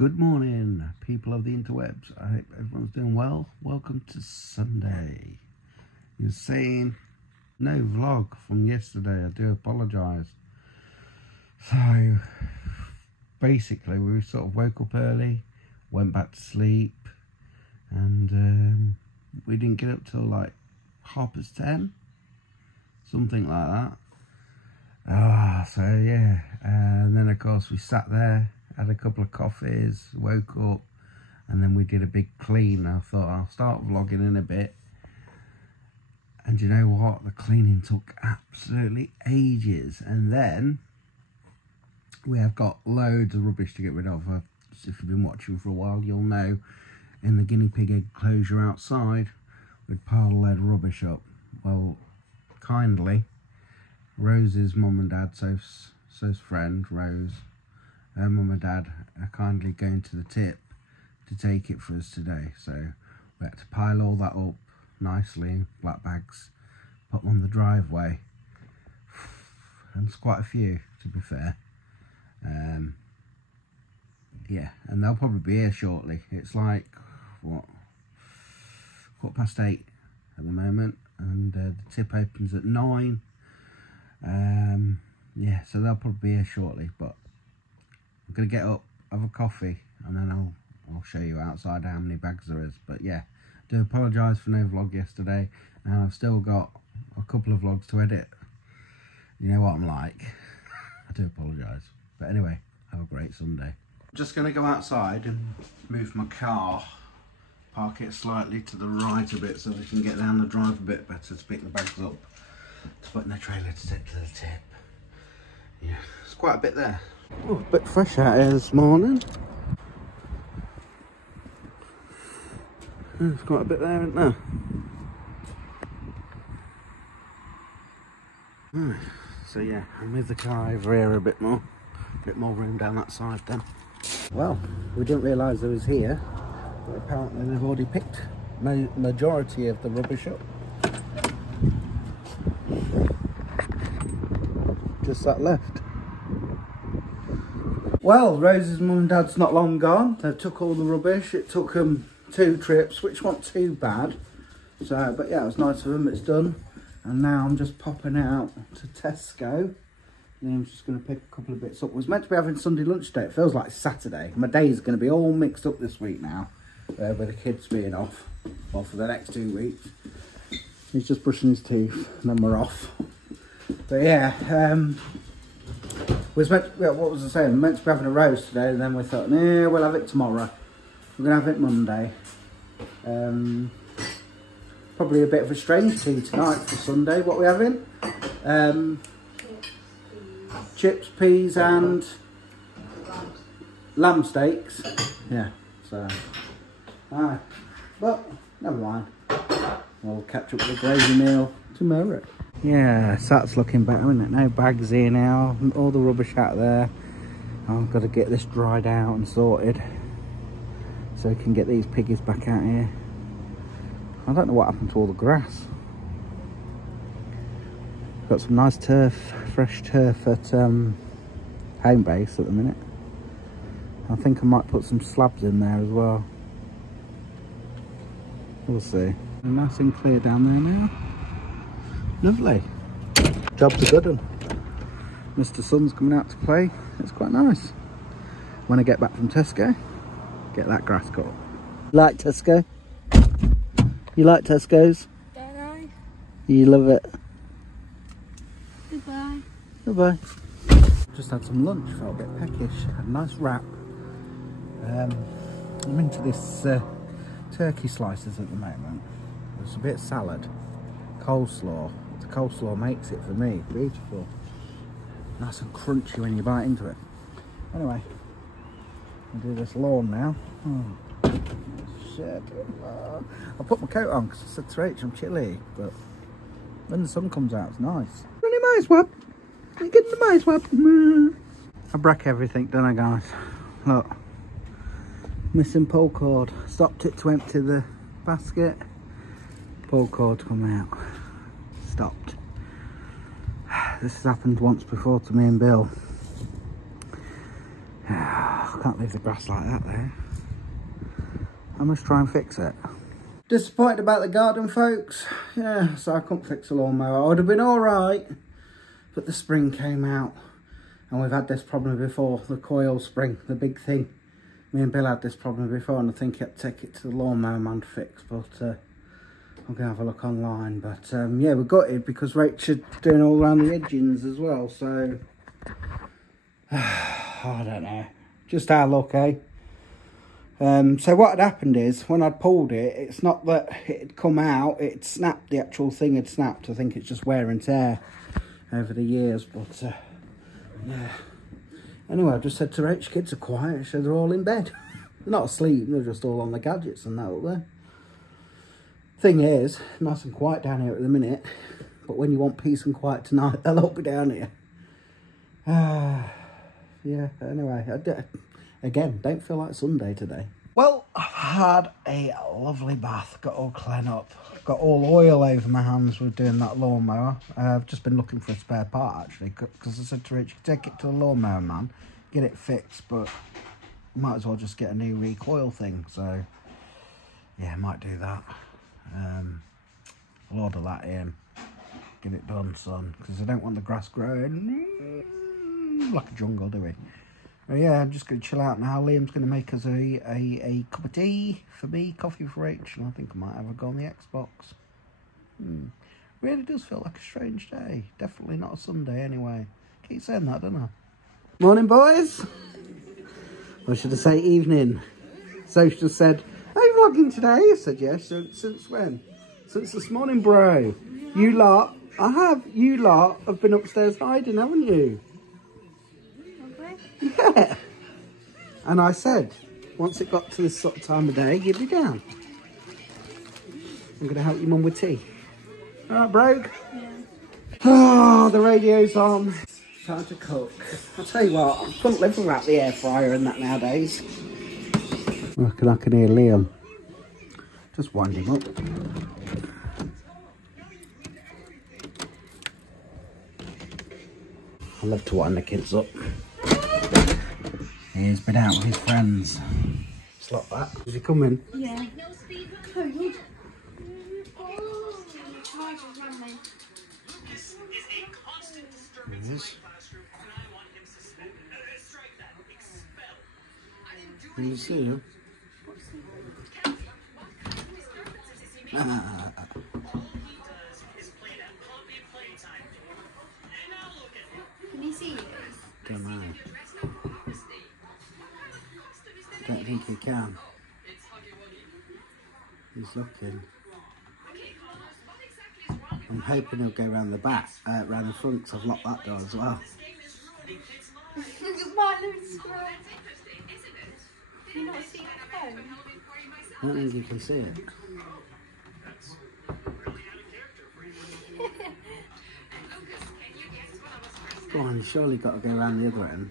Good morning, people of the interwebs. I hope everyone's doing well. Welcome to Sunday. You're saying no vlog from yesterday. I do apologise. So basically we sort of woke up early, went back to sleep, and we didn't get up till like 10:30, something like that. So yeah, and then of course we sat there, had a couple of coffees, woke up, and then we did a big clean. I thought I'll start vlogging in a bit, and you know what, the cleaning took absolutely ages. And then we have got loads of rubbish to get rid of. If you've been watching for a while, you'll know in the guinea pig enclosure outside we'd piled a load of rubbish up. Well, kindly Rose's mum and dad, so's friend Rose, her mum and dad are kindly going to the tip to take it for us today. So we had to pile all that up nicely in black bags, put them on the driveway, and it's quite a few, to be fair. Yeah, and they'll probably be here shortly. It's like, what, 8:15 at the moment, and the tip opens at 9. Yeah, so they'll probably be here shortly, but I'm gonna get up, have a coffee, and then I'll show you outside how many bags there is. But yeah, I do apologise for no vlog yesterday, and I've still got a couple of vlogs to edit. You know what I'm like. I do apologise, but anyway, have a great Sunday. I'm just gonna go outside and move my car, park it slightly to the right a bit so we can get down the drive a bit better to pick the bags up, to put in the trailer to take to the tip. Yeah, it's quite a bit there. Oh, a bit fresh out here this morning. There's quite a bit there, isn't there? Right, so yeah, I'll move the car over here a bit more room down that side then. Well, we didn't realise it was here, but apparently they've already picked majority of the rubbish up. Just that left. Well, Rose's mum and dad's not long gone. They took all the rubbish. It took them 2 trips, which wasn't too bad. So, but yeah, it was nice of them. It's done. And now I'm just popping out to Tesco. And I'm just going to pick a couple of bits up. I was meant to be having Sunday lunch today. It feels like Saturday. My day is going to be all mixed up this week now, with the kids being off. Well, for the next 2 weeks. He's just brushing his teeth, and then we're off. But yeah, was meant to, what was I saying? We were meant to be having a roast today, and then we thought, nah, we'll have it tomorrow. We're going to have it Monday. Probably a bit of a strange tea tonight for Sunday. What are we having? Chips, peas, and lamb steaks. Yeah, so, alright. But, never mind. We'll catch up with the gravy meal tomorrow. Yeah, so that's looking better, isn't it? No bags here now, all the rubbish out there. I've got to get this dried out and sorted so we can get these piggies back out here. I don't know what happened to all the grass. Got some nice turf, fresh turf at home base at the minute. I think I might put some slabs in there as well. We'll see. Nice and clear down there now. Lovely. Job's a good one. Mr. Sun's coming out to play. It's quite nice. When I get back from Tesco, get that grass cut. You like Tesco? You like Tesco's? Don't I? You love it? Goodbye. Goodbye. Just had some lunch, felt a bit peckish. Had a nice wrap. I'm into this turkey slices at the moment. There's a bit of salad, coleslaw. The coleslaw makes it for me. Beautiful. Nice and crunchy when you bite into it. Anyway, I'll do this lawn now. Oh, shit. I'll put my coat on because I said to Rach I'm chilly, but when the sun comes out, it's nice. Any mice web? You getting the mice web? I break everything, don't I, guys? Look. Missing pull cord. Stopped it to empty the basket. Pull cord to come out. Stopped. This has happened once before to me and Bill. I can't leave the grass like that though. I must try and fix it. Disappointed about the garden, folks. Yeah, so I couldn't fix the lawnmower. I would have been alright, but the spring came out. And we've had this problem before, the coil spring, the big thing. Me and Bill had this problem before, and I think he had to take it to the lawnmower man to fix, but I'm going to have a look online. But yeah, we got it because Rachel's doing all around the edgings as well, so I don't know. Just our luck, eh? So what had happened is, when I'd pulled it, it's not that it had come out, it snapped, the actual thing had snapped. I think it's just wear and tear over the years, but yeah. Anyway, I just said to Rach, kids are quiet, so they're all in bed. They're not asleep, they're just all on the gadgets and that up there. Thing is, nice and quiet down here at the minute, but when you want peace and quiet tonight, they'll all be down here. Yeah, anyway, again, don't feel like Sunday today. Well, I've had a lovely bath, got all clean up, got all oil over my hands with doing that lawnmower. I've just been looking for a spare part actually, because I said to Rich, take it to the lawnmower man, get it fixed, but might as well just get a new recoil thing. So yeah, I might do that. I'll order that in, get it done, son, because I don't want the grass growing like a jungle, do we? Yeah, I'm just going to chill out now. Liam's going to make us a cup of tea for me, coffee for Rachel. I think I might have a go on the Xbox. Really does feel like a strange day. Definitely not a Sunday anyway. Keep saying that, don't I? Morning, boys. Or should I say evening? Social said, are you vlogging today? I said, yes. Since when? Since this morning, bro. You lot, you lot have been upstairs hiding, haven't you? Yeah. And I said, once it got to this sort of time of day, you'd be down. I'm going to help your mum with tea. All right, broke? Yeah. Oh, the radio's on. Time to cook. I'll tell you what, I couldn't live without the air fryer and that nowadays. I reckon I can hear Liam just winding up. I love to wind the kids up. He's been out with his friends. It's like that. Is he coming? Yeah. Cold. He is. Can you see him? Can you see you? Don't know. Don't think he can. He's looking. I'm hoping he'll go round the back, round the front, because I've locked that door as well. Can you not see the phone? I don't think you can see it. Go on, you surely got to go around the other end.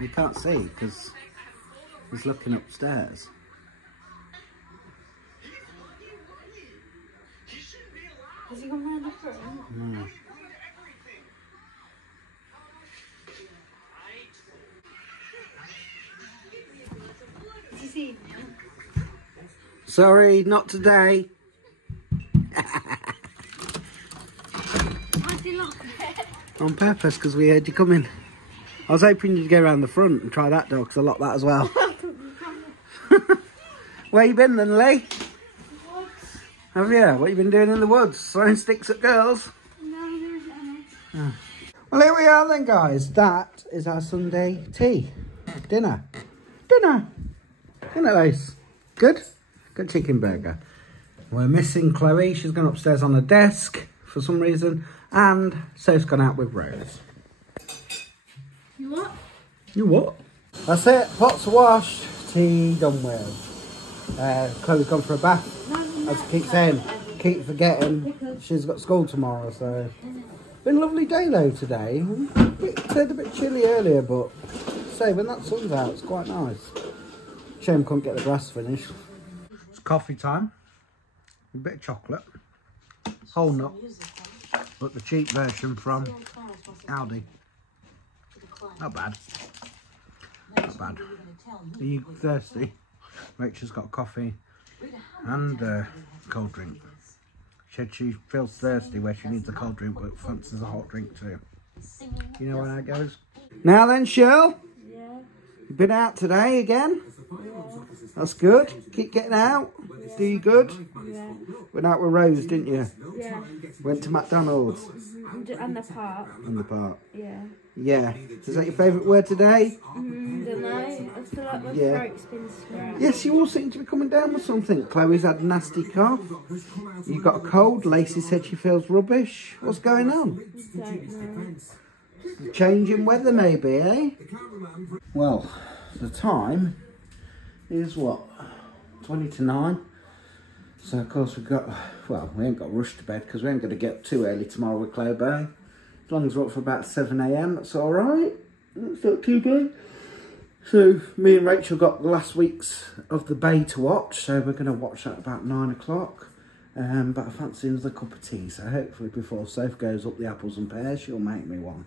You can't see because he's looking upstairs. Has he gone round the front? No. Has he seen you? Sorry, not today. Why did he lock it? On purpose, because we heard you coming. I was hoping you'd go around the front and try that door, because I locked that as well. Where you been then, Lee? What? Have you? What you been doing in the woods? Throwing sticks at girls? No, there isn't any. Oh. Well, here we are then, guys. That is our Sunday tea. Dinner. Dinner. Dinner, Lace. Good? Good chicken burger. We're missing Chloe. She's gone upstairs on the desk for some reason. And Soph's gone out with Rose. You what? You what? That's it. Pots washed. Tea done with. Chloe's gone for a bath. As I keep saying, keep forgetting. She's got school tomorrow, so. Been a lovely day though today. It turned a bit chilly earlier, but say when that sun's out, it's quite nice. Shame couldn't get the grass finished. It's coffee time. A bit of chocolate. Whole nut. But the cheap version from Aldi. Not bad. Not bad. Are you thirsty? Rachel's got coffee and a cold drink. She said she feels thirsty where she needs a cold drink but fancies a hot drink too. You know how that goes? Now then, Shirl? Yeah. You been out today again? Yeah. That's good. Keep getting out. Yeah. Do you good? Yeah. Went out with Rose, didn't you? Yeah. Went to McDonald's. And the park. And the park. Yeah. Yeah. Is that your favourite word today? Don't know. I feel like my Yeah. throat's been scratched. Yes, you all seem to be coming down with something. Chloe's had a nasty cough. You got a cold. Lacey said she feels rubbish. What's going on? Don't know. Changing weather maybe, eh? Well, the time is what? 20 to 9. So of course we've got, well, we ain't got rushed to bed because we ain't going to get up too early tomorrow with Chloe Bay. As long as we're up for about 7 AM, that's alright. It's not too bad. So me and Rachel got the last weeks of the Bay to watch, so we're going to watch that about 9 o'clock. But I fancy another cup of tea, so hopefully before Soph goes up the apples and pears, she'll make me one.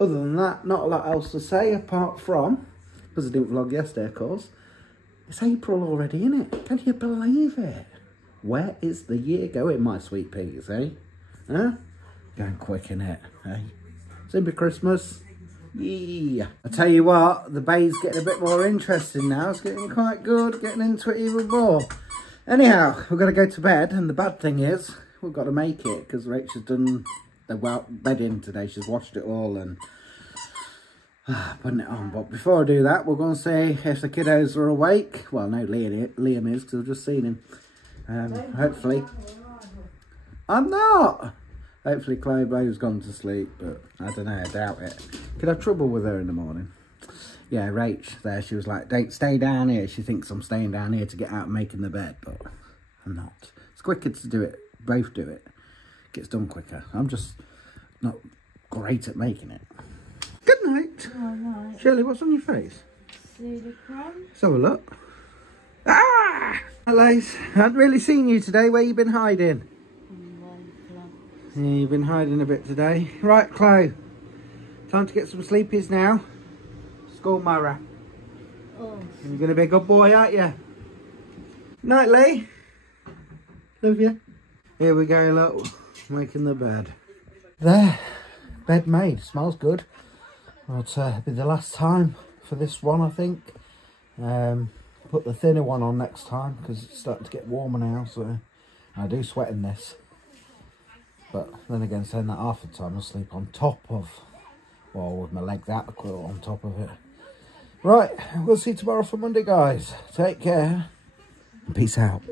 Other than that, not a lot else to say apart from, because I didn't vlog yesterday of course, it's April already, innit? Can you believe it? Where is the year going, my sweet peas, eh? Huh? Going quick, innit? Eh? Soon be Christmas. Yeah. I tell you what, the Bay's getting a bit more interesting now. It's getting quite good, getting into it even more. Anyhow, we've got to go to bed, and the bad thing is, we've got to make it, because Rachel's done the bedding today. She's washed it all and putting it on. But before I do that, we're going to see if the kiddos are awake. Well, no, Liam is, because I've just seen him. Hopefully. I'm not. Hopefully Chloe Blow's gone to sleep, but I don't know, I doubt it. Could have trouble with her in the morning. Yeah, Rach there, she was like, don't stay down here. She thinks I'm staying down here to get out and making the bed, but I'm not. It's quicker to do it, both do it. Gets done quicker. I'm just not great at making it. Good night. Oh, right. Shirley, what's on your face? Pseudochrome. Let's have a look. Ah! Hello, I haven't really seen you today. Where you been hiding? Yeah, you've been hiding a bit today. Right, Chloe. Time to get some sleepies now. School Mara. Oh. You're going to be a good boy, aren't you? Night, Lee. Love you. Here we go, look. Making the bed. There. Bed made. Smells good. It'll be the last time for this one, I think. Put the thinner one on next time because it's starting to get warmer now, so I do sweat in this. But then again, saying that half the time I'll sleep on top of, well, with my legs out the quilt on top of it. Right, we'll see you tomorrow for Monday, guys. Take care. Peace out.